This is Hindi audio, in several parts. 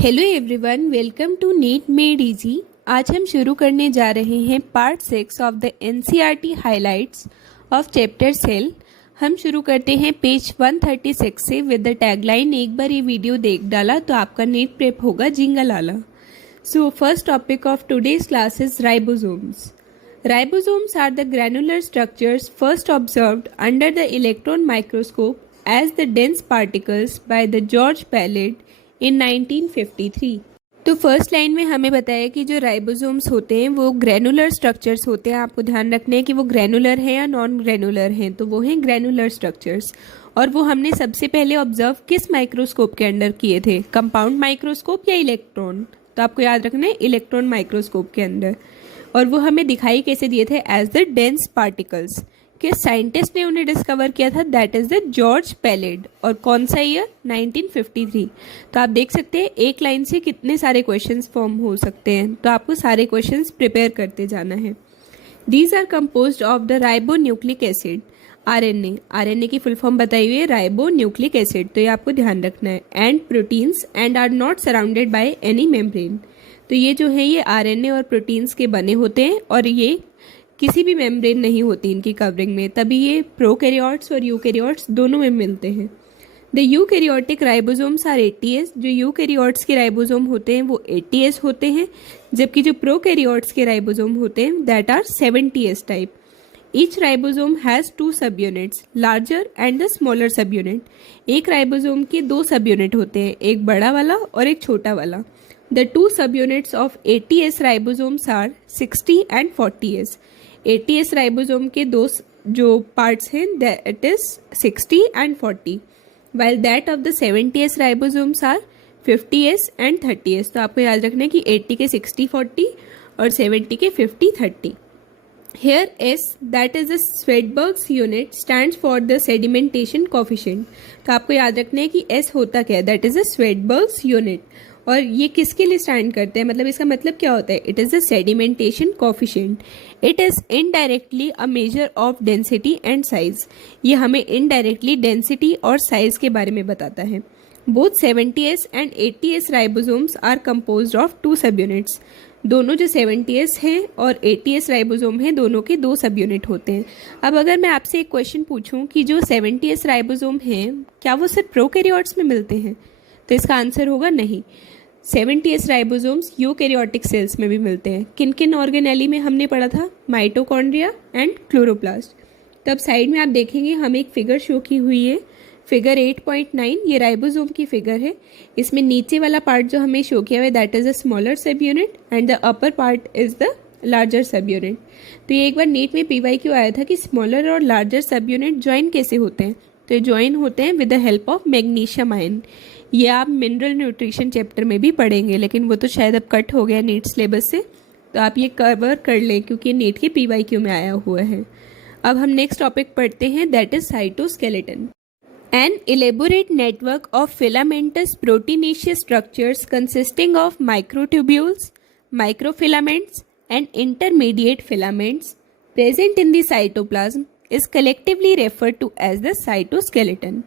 Hello everyone, welcome to NEET made easy. आज हम शुरू करने जा रहे हैं part 6 of the NCERT highlights of chapter cell. हम शुरू करते हैं पेज 136 से विद द टैगलाइन एक बार ये वीडियो देख डाला तो आपका नीट प्रेप होगा जिंगल आला। So first topic of today's class is ribosomes. Ribosomes are the granular structures first observed under the electron microscope as the dense particles by the George Palade in 1953। तो फर्स्ट लाइन में हमें बताया कि जो राइबोसोम्स होते हैं वो ग्रैनुलर स्ट्रक्चर्स होते हैं। आपको ध्यान रखना है कि वो ग्रैनुलर हैं या नॉन ग्रैनुलर हैं, तो वो हैं ग्रैनुलर स्ट्रक्चर्स। और वो हमने सबसे पहले ऑब्जर्व किस माइक्रोस्कोप के अंडर किए थे, कंपाउंड माइक्रोस्कोप या इलेक्ट्रॉन? तो आपको याद रखना है इलेक्ट्रॉन माइक्रोस्कोप के अंदर। और वो हमें दिखाई कैसे दिए थे, एज द डेंस पार्टिकल्स। किस साइंटिस्ट ने उन्हें डिस्कवर किया था? That is the George pallid. और कौन सा ईयर? 1953। तो आप देख सकते हैं एक लाइन से कितने सारे क्वेश्चंस फॉर्म हो सकते हैं, तो आपको सारे क्वेश्चंस प्रिपेयर करते जाना है। These are composed of the ribonucleic acid, RNA. RNA की फुल फॉर्म बताई हुई है राइबो न्यूक्लिक एसिड, तो ये आपको ध्यान रखना है। And proteins and are not surrounded by any membrane. तो ये जो है ये आरएनए और प्रोटीन्स के बने होते हैं और ये किसी भी मेम्ब्रेन नहीं होती इनकी कवरिंग में, तभी ये प्रोकैरियोट्स और यूकैरियोट्स दोनों में मिलते हैं। The eukaryotic ribosomes are 80S। जो यूकैरियोट्स के राइबोसोम होते हैं वो 80S होते हैं, जबकि जो प्रोकैरियोट्स के राइबोसोम होते हैं that are 70S type. Each ribosome has 2 subunits, larger and the smaller subunit. एक राइबोसोम के 2 सब यूनिट होते हैं, एक बड़ा वाला और एक छोटा वाला। The 2 subunits of 80S ribosomes are 60 and 40S। 80S ribosome के दो जो पार्ट्स हैं that is 60 and 40, while that of the 70S ribosomes are 50S and 30S। तो आपको याद रखना है कि 80 के 60-40 और 70 के 50-30। Here S that is the Swedberg's unit stands for the sedimentation coefficient। तो आपको याद रखना है कि S होता क्या है, that is the Swedberg's unit। और ये किसके लिए स्टैंड करते हैं, मतलब इसका मतलब क्या होता है? It is the sedimentation coefficient. It is indirectly a measure of density and size. ये हमें इनडायरेक्टली डेंसिटी और साइज के बारे में बताता है। Both 70S and 80S ribosomes are composed of 2 सब यूनिट्स। दोनों जो 70S हैं और 80S राइबोसोम हैं दोनों के 2 सब यूनिट होते हैं। अब अगर मैं आपसे एक क्वेश्चन पूछूं कि जो 70S राइबोसोम हैं क्या वो सिर्फ प्रोकैरियोट्स में मिलते हैं, तो इसका आंसर होगा नहीं। 70S राइबोसोम्स यूकैरियोटिक सेल्स में भी मिलते हैं। किन किन ऑर्गेनेली में हमने पढ़ा था? Mitochondria and chloroplast. तब साइड में आप देखेंगे हमें एक फिगर शो की हुई है, फिगर 8.9। ये राइबोसोम की फिगर है। इसमें नीचे वाला पार्ट जो हमें शो किया हुआ है दैट इज द स्मॉलर सब unit and the upper part is the larger सब यूनिट। तो ये एक बार नीट में PYQ आया था कि स्मॉलर और लार्जर सब यूनिट ज्वाइन कैसे होते हैं, तो ये ज्वाइन होते हैं with the help of magnesium ion. ये आप मिनरल न्यूट्रिशन चैप्टर में भी पढ़ेंगे, लेकिन वो तो शायद अब कट हो गया नीट सिलेबस से, तो आप ये कवर कर लें क्योंकि नीट के PYQ में आया हुआ है। अब हम नेक्स्ट टॉपिक पढ़ते हैं that is cytoskeleton. An elaborate network of filamentous proteinaceous structures consisting of microtubules, microfilaments and intermediate filaments present in the cytoplasm is collectively referred to as the cytoskeleton.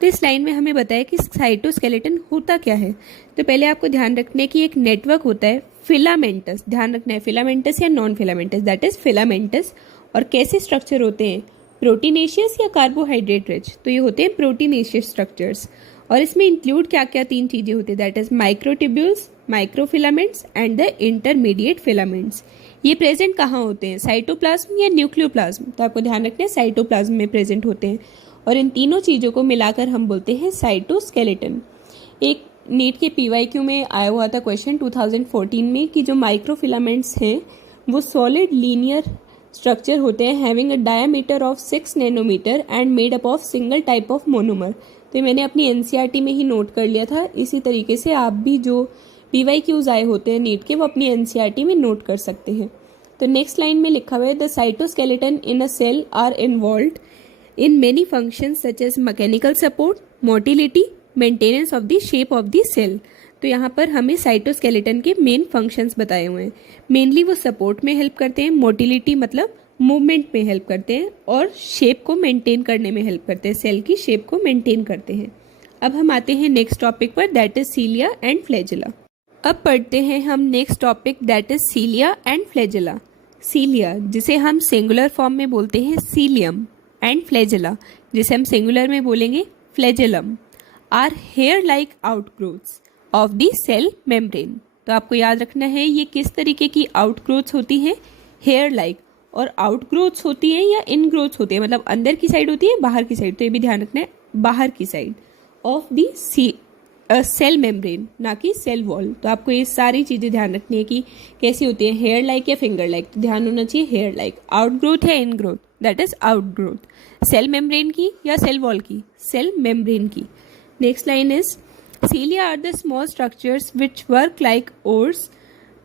तो इस लाइन में हमें बताया कि साइटोस्केलेटन होता क्या है। तो पहले आपको ध्यान रखना है कि एक नेटवर्क होता है फिलामेंटस, ध्यान रखना है फिलामेंटस या non filamentous, that is filamentous. और कैसे स्ट्रक्चर होते हैं, प्रोटीनेशियस या कार्बोहाइड्रेट रिच? तो ये होते हैं प्रोटीनेशियस स्ट्रक्चर्स। और इसमें इंक्लूड क्या क्या 3 चीजें होती है, that is microtubules, microfilaments and the intermediate filaments. ये प्रेजेंट कहाँ होते हैं, साइटोप्लाज्म या न्यूक्लियोप्लाज्म? तो आपको ध्यान रखना है साइटोप्लाज्म में प्रेजेंट होते हैं। और इन तीनों चीज़ों को मिलाकर हम बोलते हैं साइटोस्केलेटन। एक नीट के PYQ में आया हुआ था क्वेश्चन 2014 में कि जो माइक्रोफिलामेंट्स हैं वो सॉलिड लीनियर स्ट्रक्चर होते हैं having a diameter of 6 nanometre and made up of single type of monomer. तो मैंने अपनी NCERT में ही नोट कर लिया था। इसी तरीके से आप भी जो PYQs आए होते हैं नीट के वो अपनी NCERT में नोट कर सकते हैं। तो नेक्स्ट लाइन में लिखा हुआ है the cytoskeleton in a cell are involved in many functions such as mechanical support, motility, maintenance of the shape of the cell। तो यहाँ पर हमें साइटोस्केलेटन के मेन फंक्शंस बताए हुए हैं। मेनली वो सपोर्ट में हेल्प करते हैं, मोटिलिटी मतलब मूवमेंट में हेल्प करते हैं, और शेप को मेंटेन करने में हेल्प करते हैं, सेल की शेप को मेंटेन करते हैं। अब हम आते हैं नेक्स्ट टॉपिक पर, that is cilia and flagella. अब पढ़ते हैं हम next topic, that is cilia and flagella. Cilia जिसे हम सिंगुलर फॉर्म में बोलते हैं सीलियम, एंड फ्लैजेला जिसे हम सिंगुलर में बोलेंगे flagellum, are hair like outgrowths of the cell membrane. तो आपको याद रखना है ये किस तरीके की आउटग्रोथ्स होती हैं, हेयर लाइक, और आउटग्रोथ्स होती हैं या इनग्रोथ्स होती है, मतलब अंदर की साइड होती है बाहर की साइड, तो ये भी ध्यान रखना है, बाहर की side of the cell membrane, ना कि सेल वॉल। तो आपको ये सारी चीज़ें ध्यान रखनी है कि कैसी होती है, हेयर लाइक या फिंगर लाइक। तो ध्यान होना चाहिए हेयर लाइक। आउटग्रोथ है ingrowth, that is outgrowth. Cell membrane की या सेल वॉल की, सेल मेम्ब्रेन की। Next line is cilia are the small structures which work like oars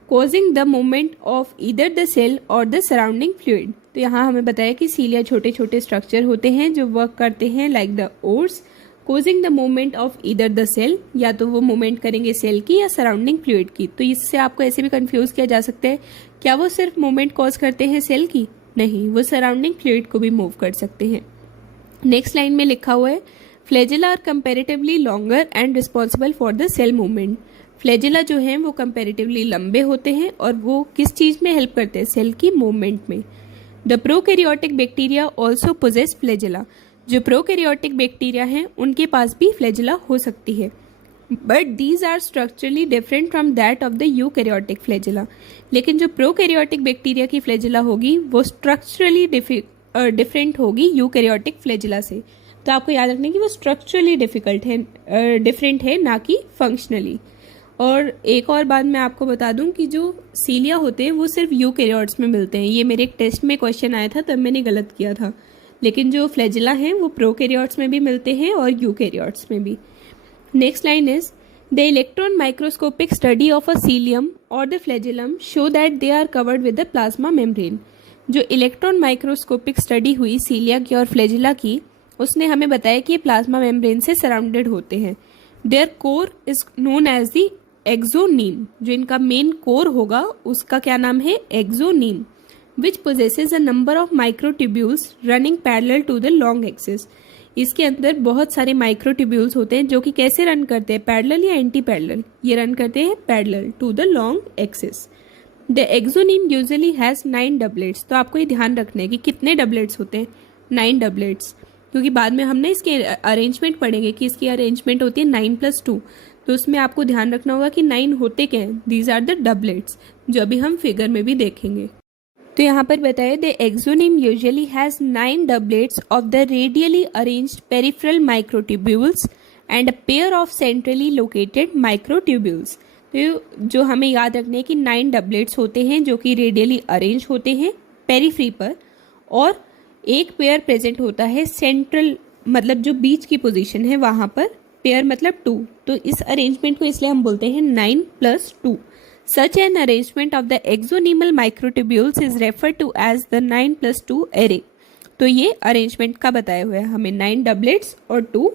causing the movement of either the cell or the surrounding fluid। तो यहाँ हमें बताया कि सीलिया छोटे छोटे स्ट्रक्चर होते हैं जो वर्क करते हैं like the ores causing the movement of either the cell, या तो वो मूवमेंट करेंगे सेल की या सराउंडिंग फ्लूइड की। तो इससे आपको ऐसे भी कंफ्यूज किया जा सकता है, क्या वो सिर्फ मूवमेंट कॉज करते हैं सेल की? नहीं, वो सराउंडिंग फ्लूइड को भी मूव कर सकते हैं। नेक्स्ट लाइन में लिखा हुआ है flagella are comparatively longer and responsible for the cell movement. Flagella जो हैं वो कंपेरेटिवली लंबे होते हैं और वो किस चीज़ में हेल्प करते हैं, सेल की मूवमेंट में। The prokaryotic bacteria also possess flagella. जो प्रोकैरियोटिक बैक्टीरिया हैं उनके पास भी फ्लैजेला हो सकती है, but these are structurally different from that of the eukaryotic flagella. लेकिन जो प्रोकैरियोटिक बैक्टीरिया की फ्लैजेला होगी वो स्ट्रक्चरली डिफरेंट होगी यूकैरियोटिक फ्लैजेला से। तो आपको याद रखना है कि वो स्ट्रक्चरली डिफरेंट है, ना कि फंक्शनली। और एक और बात मैं आपको बता दूं कि जो सीलिया होते हैं वो सिर्फ यूकैरियोट्स में मिलते हैं। ये मेरे एक टेस्ट में क्वेश्चन आया था, तब मैंने गलत किया था। लेकिन जो फ्लैजेला हैं वो प्रोकैरियोट्स में भी मिलते हैं और यूकैरियोट्स में भी। Next line is the electron microscopic study of a cilium और the flagellum show that they are covered with the plasma membrane. जो इलेक्ट्रॉन माइक्रोस्कोपिक स्टडी हुई सीलिया की और फ्लैजेला की, उसने हमें बताया कि ये प्लाज्मा मेम्ब्रेन से सराउंडेड होते हैं। Their core is known as the axoneme. जो इनका मेन कोर होगा उसका क्या नाम है, axoneme, which possesses a number of microtubules running parallel to the long axis. इसके अंदर बहुत सारे माइक्रोट्यूब्यूल्स होते हैं जो कि कैसे रन करते हैं, पैरेलल या एंटी पैरेलल? ये रन करते हैं parallel to the long axis. The axoneme usually has 9 doublets. तो आपको ये ध्यान रखना है कि कितने डबलेट्स होते हैं, 9 डबलेट्स, क्योंकि बाद में हमने इसके अरेंजमेंट पढ़ेंगे कि इसकी अरेंजमेंट होती है 9+2। तो उसमें आपको ध्यान रखना होगा कि 9 होते क्या हैं, दीज आर द डबलेट्स, जो अभी हम फिगर में भी देखेंगे। तो यहाँ पर बताया the axoneme usually has 9 doublets of the radially arranged peripheral microtubules and a pair of centrally located microtubules. तो जो हमें याद रखना है कि 9 डबलेट्स होते हैं जो कि रेडियली अरेंज होते हैं पेरिफ्री पर, और एक पेयर प्रेजेंट होता है सेंट्रल, मतलब जो बीच की पोजीशन है वहां पर, पेयर मतलब 2। तो इस अरेंजमेंट को इसलिए हम बोलते हैं 9+2। Such an arrangement of the axonemal microtubules is referred to as the 9+2 array. तो ये अरेंजमेंट का बताया हुआ है हमें, 9 डबलेट्स और 2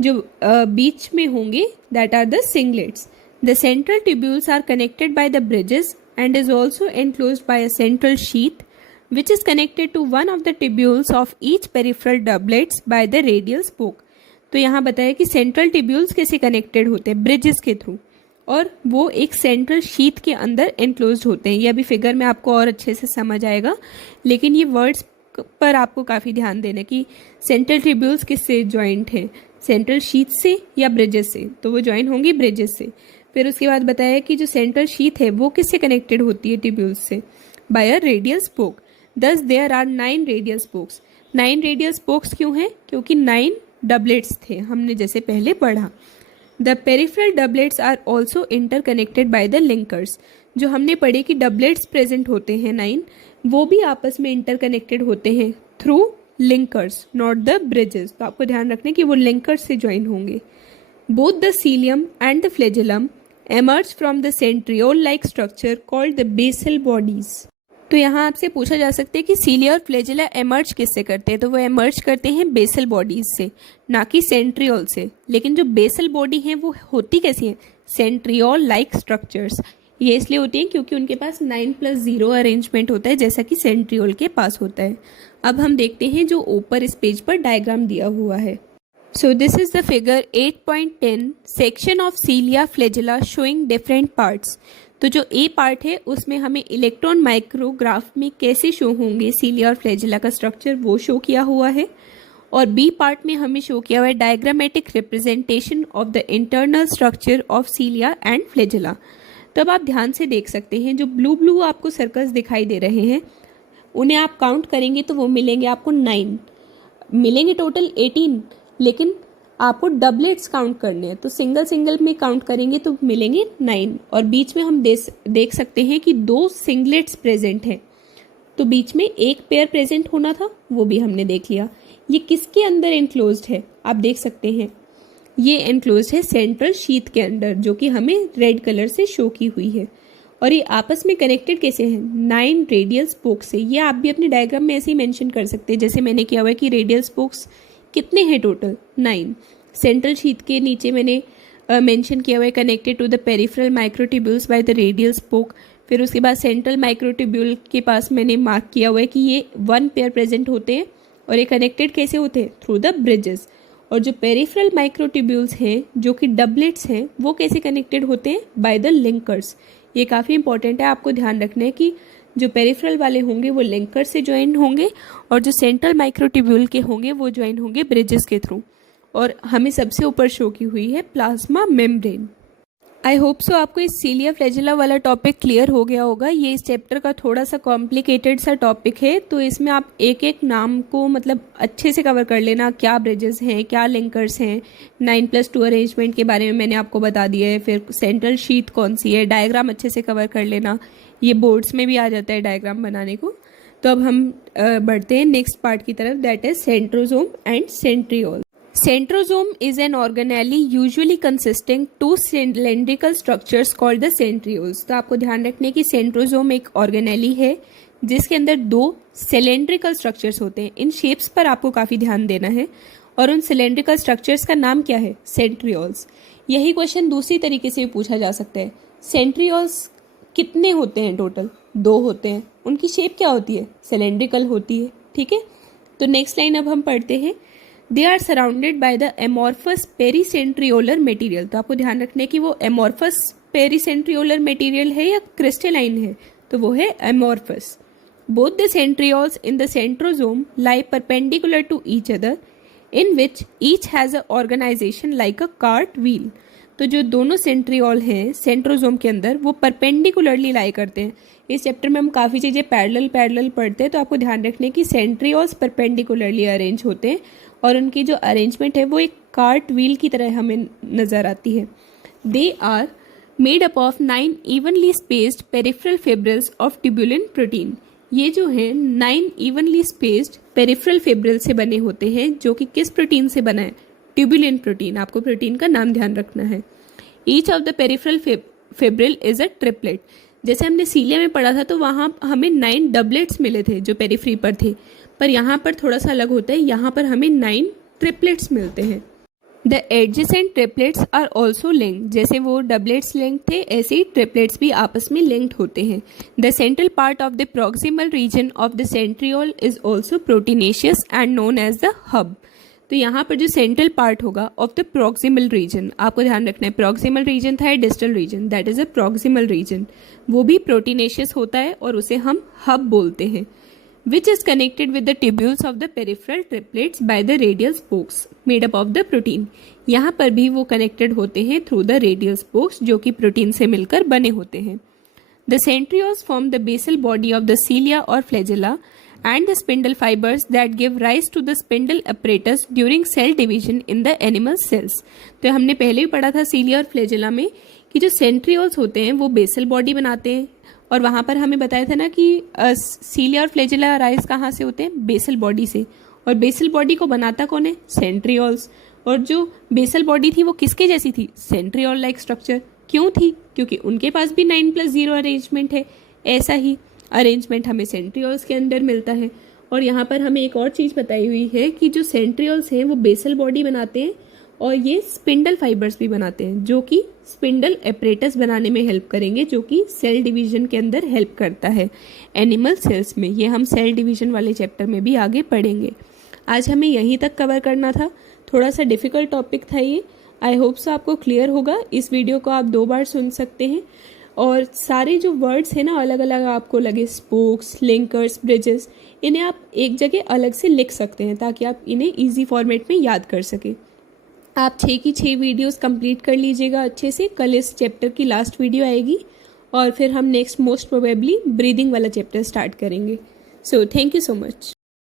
जो बीच में होंगे, that are the singlets. The central tubules are connected by the bridges and is also enclosed by a central sheath which is connected to one of the tubules of each peripheral doublets by the radial spoke। तो यहाँ बताया कि सेंट्रल ट्यूब्यूल्स कैसे कनेक्टेड होते हैं, ब्रिजेस के थ्रू, और वो एक सेंट्रल शीथ के अंदर एनक्लोज्ड होते हैं। ये अभी फिगर में आपको और अच्छे से समझ आएगा, लेकिन ये वर्ड्स पर आपको काफ़ी ध्यान देना कि सेंट्रल ट्यूब्यूल्स किससे ज्वाइंट हैं, सेंट्रल शीथ से या ब्रिजेस से। तो वो ज्वाइन होंगी ब्रिजेस से। फिर उसके बाद बताया कि जो सेंट्रल शीथ है वो किससे कनेक्टेड होती है ट्यूब्यूल्स से, by a radial spoke. Thus there are 9 radial spokes। 9 radial spokes क्यों हैं? क्योंकि 9 डबलेट्स थे, हमने जैसे पहले पढ़ा। The peripheral doublets are also interconnected by the linkers। जो हमने पढ़े कि डबलेट्स प्रेजेंट होते हैं 9, वो भी आपस में इंटरकनेक्टेड होते हैं through linkers, not the bridges. तो आपको ध्यान रखना है कि वो लिंकर्स से ज्वाइन होंगे। Both the cilium and the flagellum emerge from the centriole like structure called the basal bodies। तो यहाँ आपसे पूछा जा सकता है कि सीलिया और फ्लैजेला एमर्ज किससे करते हैं, तो वो एमर्ज करते हैं बेसल बॉडीज से, ना कि सेंट्रियोल से। लेकिन जो बेसल बॉडी है वो होती कैसी है, सेंट्रियोल लाइक स्ट्रक्चर्स। ये इसलिए होती हैं क्योंकि उनके पास 9+0 अरेंजमेंट होता है, जैसा कि सेंट्रियोल के पास होता है। अब हम देखते हैं जो ऊपर इस पेज पर डायग्राम दिया हुआ है। So this is the figure 8.10 section of cilia flagella showing different parts. तो जो ए पार्ट है उसमें हमें इलेक्ट्रॉन माइक्रोग्राफ में कैसे शो होंगे सीलिया और फ्लैजेला का स्ट्रक्चर वो शो किया हुआ है, और बी पार्ट में हमें शो किया हुआ है diagrammatic representation of the internal structure of सीलिया and flagella. तो अब आप ध्यान से देख सकते हैं जो ब्लू ब्लू आपको सर्कल्स दिखाई दे रहे हैं उन्हें आप काउंट करेंगे तो वो मिलेंगे आपको 9, मिलेंगे टोटल 18, लेकिन आपको डबलेट्स काउंट करने हैं तो सिंगल सिंगल में काउंट करेंगे तो मिलेंगे 9, और बीच में हम देख सकते हैं कि 2 सिंगलेट्स प्रेजेंट हैं, तो बीच में एक पेयर प्रेजेंट होना था वो भी हमने देख लिया। ये किसके अंदर एनक्लोज्ड है आप देख सकते हैं, ये एनक्लोज्ड है सेंट्रल शीथ के अंदर जो कि हमें रेड कलर से शो की हुई है। और ये आपस में कनेक्टेड कैसे हैं 9 रेडियल स्पोक्स से। ये आप भी अपने डायग्राम में ऐसे ही मेंशन कर सकते हैं जैसे मैंने किया हुआ है कि रेडियल स्पोक्स कितने हैं टोटल 9। सेंट्रल शीथ के नीचे मैंने मेंशन किया हुआ है connected to the peripheral microtubules by the radial spoke. फिर उसके बाद सेंट्रल माइक्रोट्यूब्यूल के पास मैंने मार्क किया हुआ है कि ये 1 पेयर प्रेजेंट होते हैं, और ये कनेक्टेड कैसे होते हैं थ्रू द ब्रिजेस। और जो पेरिफेरल माइक्रोट्यूब्यूल्स हैं जो कि डबलेट्स हैं वो कैसे कनेक्टेड होते हैं बाय द लिंकर्स। ये काफ़ी इंपॉर्टेंट है, आपको ध्यान रखना है कि जो पेरिफेरल वाले होंगे वो लिंकर से ज्वाइन होंगे और जो सेंट्रल माइक्रोट्यूब्यूल के होंगे वो ज्वाइन होंगे ब्रिजेस के थ्रू। और हमें सबसे ऊपर शो की हुई है plasma membrane. I hope so आपको इस सीलिया फ्लैजेला वाला टॉपिक क्लियर हो गया होगा। ये इस चैप्टर का थोड़ा सा कॉम्प्लिकेटेड सा टॉपिक है, तो इसमें आप एक एक नाम को मतलब अच्छे से कवर कर लेना, क्या ब्रिजेस हैं, क्या लिंकर्स हैं, 9+2 अरेंजमेंट के बारे में मैंने आपको बता दिया है। फिर सेंट्रल शीथ कौन सी है, डायग्राम अच्छे से कवर कर लेना, ये बोर्ड्स में भी आ जाता है डायग्राम बनाने को। तो अब हम बढ़ते हैं नेक्स्ट पार्ट की तरफ, that is centrosome and centriole. Centrosome is an organelle usually consisting 2 cylindrical structures called the centrioles। तो आपको ध्यान रखने की सेंट्रोसोम एक ऑर्गेनेली है जिसके अंदर 2 सिलेंड्रिकल स्ट्रक्चर्स होते हैं। इन शेप्स पर आपको काफ़ी ध्यान देना है, और उन सिलेंड्रिकल स्ट्रक्चर्स का नाम क्या है सेंट्रियोल्स। यही क्वेश्चन दूसरी तरीके से भी पूछा जा सकता है, सेंट्रियोल्स कितने होते हैं टोटल 2 होते हैं, उनकी शेप क्या होती है सिलेंड्रिकल होती है। ठीक है, तो नेक्स्ट लाइन अब हम पढ़ते हैं, they are surrounded by the amorphous pericentriolar material. तो आपको ध्यान रखने की वो एमॉर्फस पेरीसेंट्रियोलर मटेरियल है या क्रिस्टलाइन है, तो वो है amorphous. Both the centrioles in the centrosome lie perpendicular to each other in which each has a organization like a cart wheel. तो जो दोनों सेंट्रियोल हैं सेंट्रोसोम के अंदर वो परपेंडिकुलरली लाई करते हैं। इस चैप्टर में हम काफ़ी चीज़ें पैरेलल पढ़ते हैं, तो आपको ध्यान रखने की सेंट्रियोल्स परपेंडिकुलरली अरेंज होते हैं और उनकी जो अरेंजमेंट है वो एक कार्ट व्हील की तरह हमें नज़र आती है। They are made up of 9 evenly spaced peripheral fibrils of tubulin protein. ये जो है 9 इवनली स्पेस्ड पेरिफेरल फिब्रिल से बने होते हैं, जो कि किस प्रोटीन से बना है ट्यूबुलिन प्रोटीन। आपको प्रोटीन का नाम ध्यान रखना है। Each of the peripheral fibril is a triplet. जैसे हमने सीलिया में पढ़ा था तो वहाँ हमें 9 डबलेट्स मिले थे जो पेरिफेरी पर थे, पर यहाँ पर थोड़ा सा अलग होता है, यहाँ पर हमें 9 ट्रिपलेट्स मिलते हैं। The adjacent triplets are also linked. जैसे वो डबलेट्स लिंक थे ऐसे ही ट्रिपलेट्स भी आपस में लिंक्ड होते हैं। The central part of the proximal region of the centriole is also proteinaceous and known as the hub. तो यहाँ पर जो सेंट्रल पार्ट होगा ऑफ द प्रॉक्सिमल रीजन, आपको ध्यान रखना है प्रॉक्सिमल रीजन था distal region, that is a proximal region, वो भी प्रोटीनेशियस होता है और उसे हम हब बोलते हैं। which is connected with the tubules of the peripheral triplets by the radial spokes made up of the protein। यहाँ पर भी वो connected होते हैं through the radial spokes जो कि प्रोटीन से मिलकर बने होते हैं। The centrioles form the basal body of the cilia or flagella and the spindle fibers that give rise to the spindle apparatus during cell division in the animal cells। तो हमने पहले ही पढ़ा था cilia और flagella में कि जो centrioles होते हैं वो basal body बनाते हैं, और वहाँ पर हमें बताया था ना कि सीलिया और फ्लैजेला राइज कहाँ से होते हैं बेसल बॉडी से, और बेसल बॉडी को बनाता कौन है सेंट्रियोल्स। और जो बेसल बॉडी थी वो किसके जैसी थी सेंट्रियोल लाइक स्ट्रक्चर। क्यों थी, क्योंकि उनके पास भी 9+0 अरेंजमेंट है। ऐसा ही अरेंजमेंट हमें सेंट्रियोल्स के अंदर मिलता है। और यहाँ पर हमें एक और चीज़ बताई हुई है कि जो सेंट्रियोल्स हैं वो बेसल बॉडी बनाते हैं और ये स्पिंडल फाइबर्स भी बनाते हैं जो कि स्पिंडल एपरेटस बनाने में हेल्प करेंगे, जो कि सेल डिवीजन के अंदर हेल्प करता है एनिमल सेल्स में। ये हम सेल डिवीजन वाले चैप्टर में भी आगे पढ़ेंगे। आज हमें यहीं तक कवर करना था। थोड़ा सा डिफ़िकल्ट टॉपिक था ये। आई होप सो आपको क्लियर होगा। इस वीडियो को आप 2 बार सुन सकते हैं और सारे जो वर्ड्स हैं ना अलग अलग आपको लगे, स्पोक्स, लिंकर्स, ब्रिजेस, इन्हें आप एक जगह अलग से लिख सकते हैं ताकि आप इन्हें ईजी फॉर्मेट में याद कर सकें। आप 6 की 6 वीडियोस कंप्लीट कर लीजिएगा अच्छे से। कल इस चैप्टर की लास्ट वीडियो आएगी और फिर हम नेक्स्ट मोस्ट प्रोबेबली ब्रीदिंग वाला चैप्टर स्टार्ट करेंगे। So thank you so much.